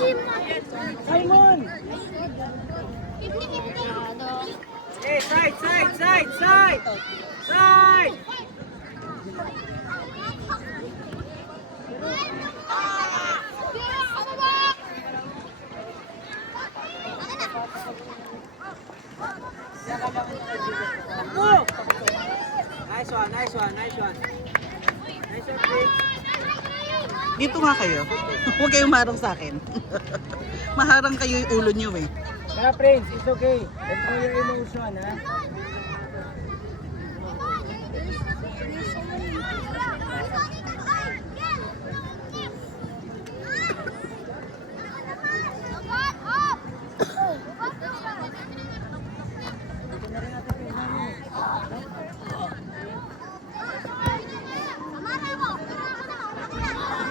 Simon! Hey, side! Side! Nice one. Nice one, Prince. Dito nga kayo. Huwag kayong marang sa akin. Maharang kayo yung ulo nyo eh. Tara, Prince, it's okay. Control your emotion, ha?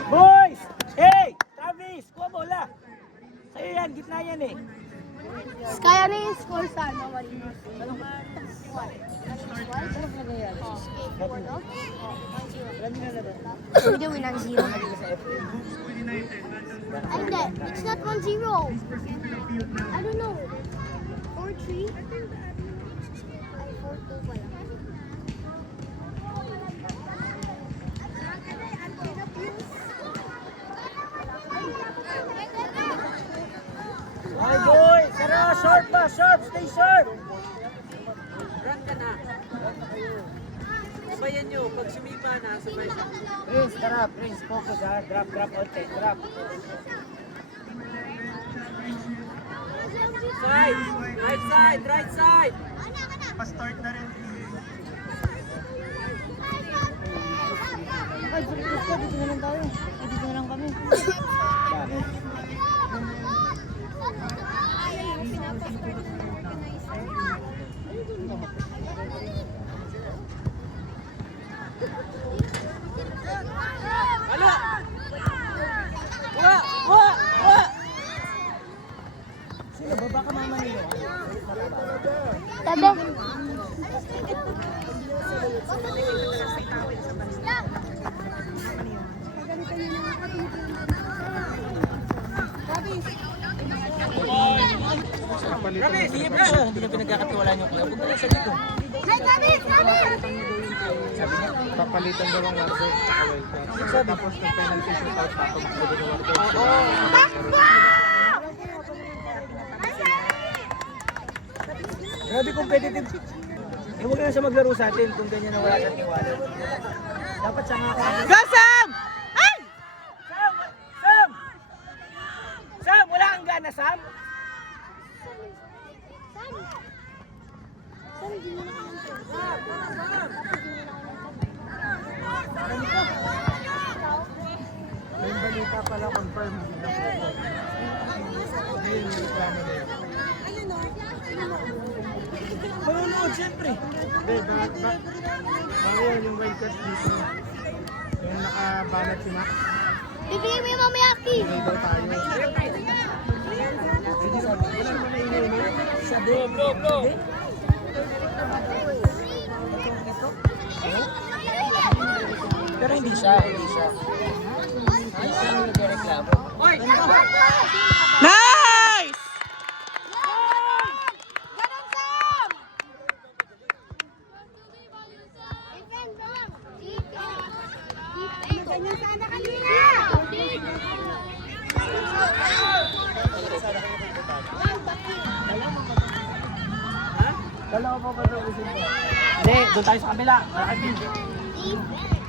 Boys! Hey! Travis! Kuha bola! Sa'yo yan, gitna yan eh. Kaya na yung score sa ano, Marino? Hindi, win ang 0. Hindi, it's not 1-0. I don't know. 4-3? Ay, 4-2 pala. Ay, boys! Tara, sharp ba? Sharp! Stay sharp! Run ka na. Sabayan nyo. Pag sumipa na, sabay siya. Prince, tara, Prince, focus ha. Drop, onte, drop. Side! Right side! Pa-start na rin. Ay, dito na lang tayo. Dito na lang kami. Ano? Wa! Sino ba? Baka naman nila. Tabi. Rabi, sige bro! Hindi na pinagkakatiwalaan yung club. Huwag na sa dito. Papalitan daw ang Warburg sa Wildcats. Tapos ng penalty shootout tapos pwede ng Warburg. Grabe competitive. Eh, huwag na siya maglaro sa atin kung ganyan na wala sa tiwala. Dapat siya nga ako. Go, Sam! Ay! Sam! Sam! Wala kang gana, Sam? May balita pala confirm. Hindi yung reklamo na yun. Manonood, siyempre. Hindi, bago yan yung Wildcats dito. Yung nakabanat si Max. Bibigyan mo yung mamayaki. Hindi daw tayo. Wala naman na ingay. Bro. Pero hindi siya. Ay, siya yung nagreklamo. Nice! Ganyan sana kanina! Dalawa pa ba daw usin ko? Hindi, doon tayo sa kabila. Malaki.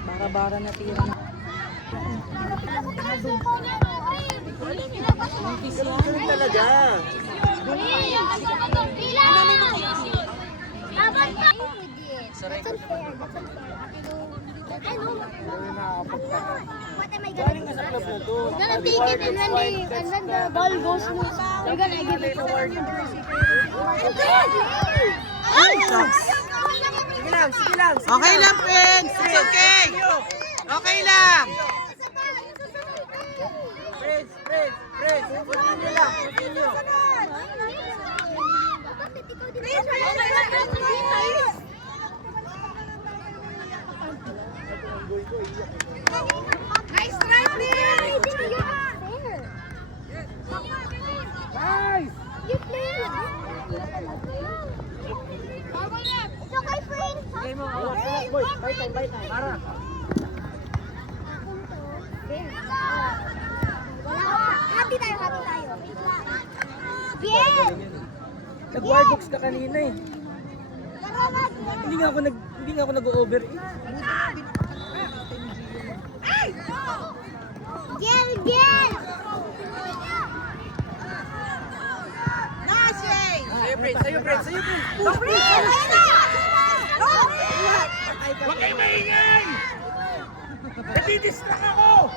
Bara-bara na tira na. Ganun talaga. That's unfair. I know. What am I Galing gonna ka sa club na to. We're gonna take it and when the ball goes loose, they're gonna give it to our jersey. Ay, shucks. Sige lang. Okay lang, Prince. It's okay. Okay lang. Prince. Continue lang. Continue. Nice try, Prince! Nag-warbox ka kanina eh. Hindi nga ako nag-over eh. Gel, gel! Sa'yo, Prince. Sa'yo, Prince. Sa'yo, Prince. Huwag kayo maingay! Nadidistract ako!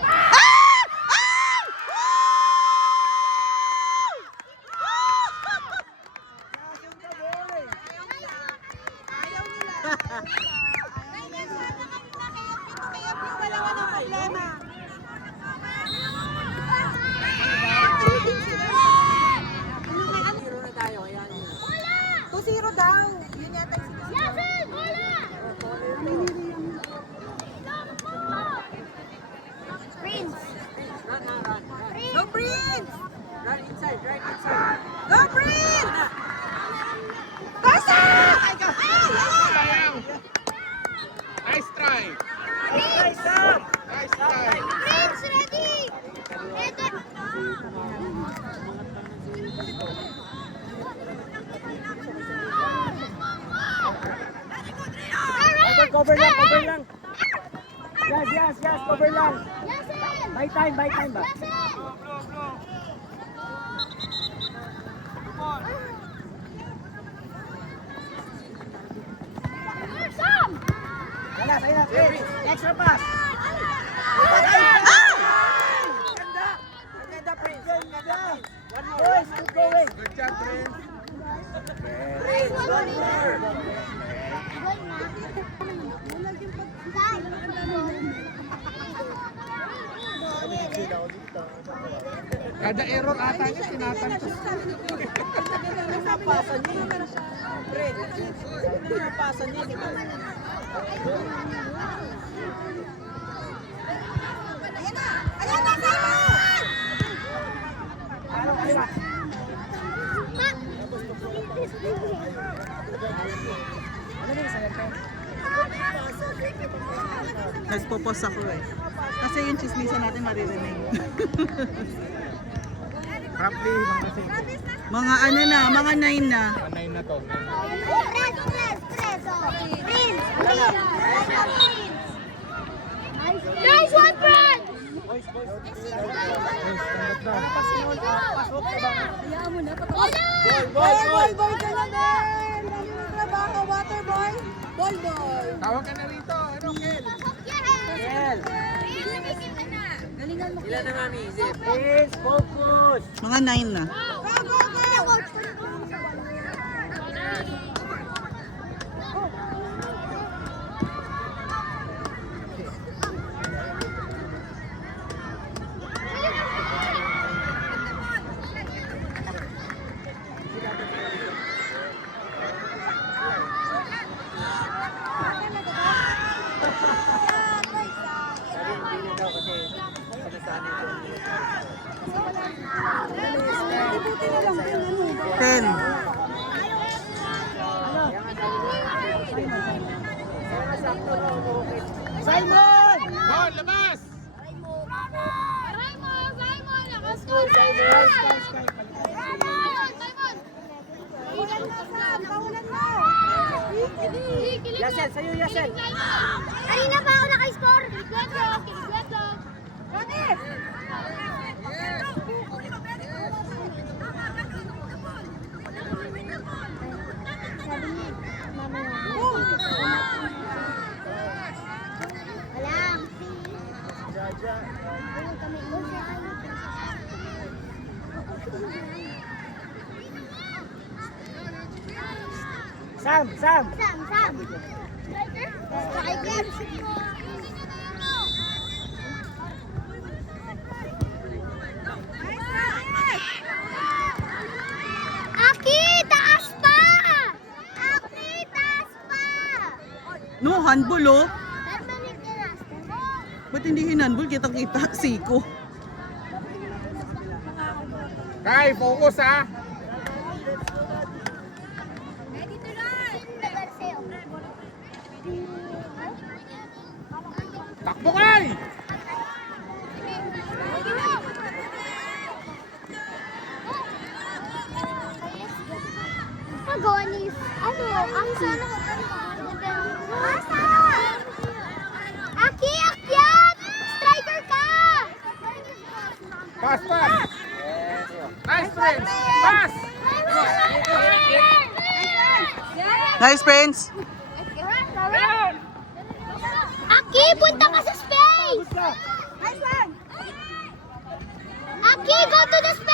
Hero na tayo. Ayan. 2-0 daw. Yun yata yung Yasin! Bola! Prince! Run na, run. Go Prince! Run inside, right inside. Go Prince! Pasa! Ay, go! Sayang! Nice try! Nice, Sam! Nice try! Prince, ready! Ito! Cover lang, cover lang. Yes, cover lang. Yasin! Buy time ba? Yasin! Sam! Wala, sa'yo na. Extra pass. Ganda! Ang ganda, Prince. Ang ganda, Prince. One more. Boys, keep going. Good job, Prince! Prince, one more. Kada error ata niya, tinatantos. Napasan niya. Prince. Napasan niya. Nagpo-pause ako eh. Kasi yung chismisa natin maririnig. Roughly, mga kasi. Mga ano na, mga 9 na. Panay na to. Nice one, Prince! Boy ka na din! Trabaho, water boy! Boy! Tawag ka na rito. Ano, Kel? Kel. Ilan na, Mami? Zip. Please, focus. Mga 9 na. Ten. Simon! Ball, labas! Yasel, sa'yo Yasel. Kanina pa ako naka-score. Ronis! Alam. Sam! Sam. Striker. Aki, taas pa! Aki, taas pa! No, handball oh. Pero balik ka na. Ba't hindi hinandball? Kitang-kita, siko. Kai, focus ha! Takbo, Kai! ano, ang sana ko Masa! Aki, akyat! Striker ka! Pass, pass! Nice, friends! Pass! Nice, Prince! Aki, punta ka sa space! Aki, go to the space!